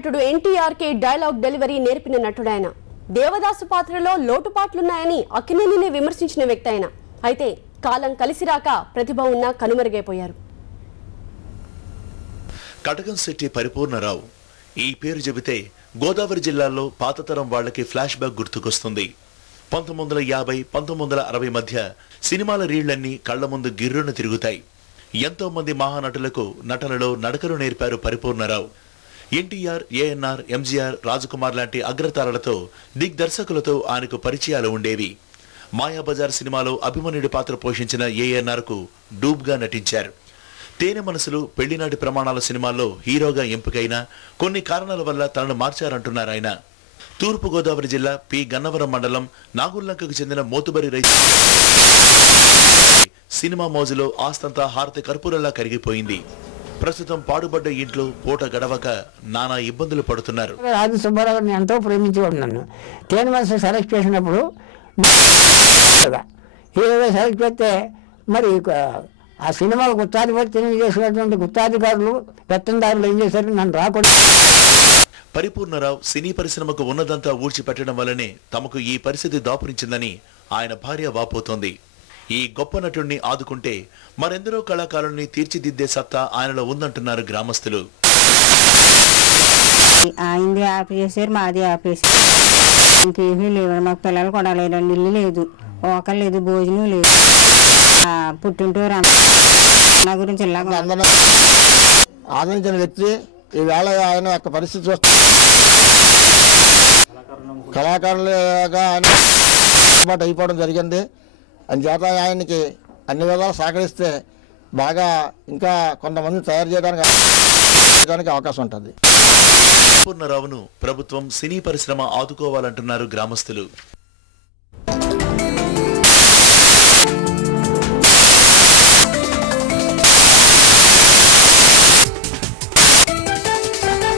మహానటుడు ఎన్టీఆర్ కి dialogue delivery నేర్పిన నటుడాయన. దేవదాసు పాత్రలో లోటుపాట్లున్నాయని అక్కినేనిని విమర్శించిన వ్యక్తి ఆయన. అయితే కాలం కలిసిరాక ప్రతిభ ఉన్న కనుమరుగైపోయారు. కటకంశెట్టి పరిపూర్ణరావు ఈ పేరు చెబితే గోదావరి జిల్లాలో పాతతరం వాళ్ళకి ఫ్లాష్ బ్యాక్ గుర్తుకొస్తుంది. 1950, 1960 మధ్య సినిమాల రీళ్లన్నీ కళ్ల ముందు గిర్రును తిరుగుతాయి. ఎంతో మంది మహానటులకు నటనలో నడకలు నేర్పారు పరిపూర్ణరావు. ఎన్టీఆర్, ఏఎన్ఆర్, ఎంజీఆర్, రాజకుమార్ లాంటి అగ్రతారలతో దిగ్దర్శకులతో ఆయనకు పరిచయాలు ఉండేవి. మాయాబజార్ సినిమాలో అభిమన్యుడి పాత్ర పోషించిన ఏఎన్ఆర్ కు డూబ్గా నటించారు. తేనె మనసులు, పెళ్లినాటి ప్రమాణాల సినిమాల్లో హీరోగా ఎంపికైన కొన్ని కారణాల వల్ల తనను మార్చారంటున్నారు ఆయన. తూర్పు గోదావరి జిల్లా పి గన్నవరం మండలం నాగుల్లంకకు చెందిన మోతుబరి రైతు సినిమా మోజులో ఆస్తంతా హారతి కర్పూరంలా కరిగిపోయింది. ప్రస్తుతం పాడుబడ్డ ఇంట్లో పూట గడవక నానా ఇబ్బందులు పడుతున్నారు. రాజు సుబ్బారావుని ఎంతో ప్రేమించేవాడు. నన్ను తేనె మనసు సెలెక్ట్ చేసినప్పుడు హీరోగా సెలెక్ట్ చేస్తే మరి ఆ సినిమాకు గుత్తాధిపత్యం చేసినటువంటి గుత్తాధికారులు పెత్తందారులు ఏం చేశారు, నన్ను రాకూడదు. పరిపూర్ణరావు సినీ పరిశ్రమకు ఉన్నదంతా ఊడ్చిపెట్టడం వల్లనే తమకు ఈ పరిస్థితి దాపురించిందని ఆయన భార్య వాపోతోంది. ఈ గొప్ప నటుడిని ఆదుకుంటే మరెందరో కళాకారుల్ని తీర్చిదిద్దే సత్తా ఆయనలో ఉందంటున్నారు గ్రామస్తులు. ఆయనది ఆపేసారు, మాది ఆపేసారు. ఇంకేమీ లేవు. మాకు పిల్లలు కూడా లేదండి, ఇల్లు లేదు, ఓకలు లేదు, భోజనం లేదు. పుట్టింటూరు నా గురించి ఆదరించిన వ్యక్తి ఈవేళ ఆయన యొక్క పరిస్థితి చూస్తే కళాకారులుగా ఆయన అయిపోవడం జరిగింది. అందుచేత ఆయనకి అన్ని విధాలు సహకరిస్తే బాగా ఇంకా కొంతమంది తయారు చేయడానికి అవకాశం ఉంటుంది. పూర్ణరావును ప్రభుత్వం సినీ పరిశ్రమ ఆదుకోవాలంటున్నారు గ్రామస్తులు.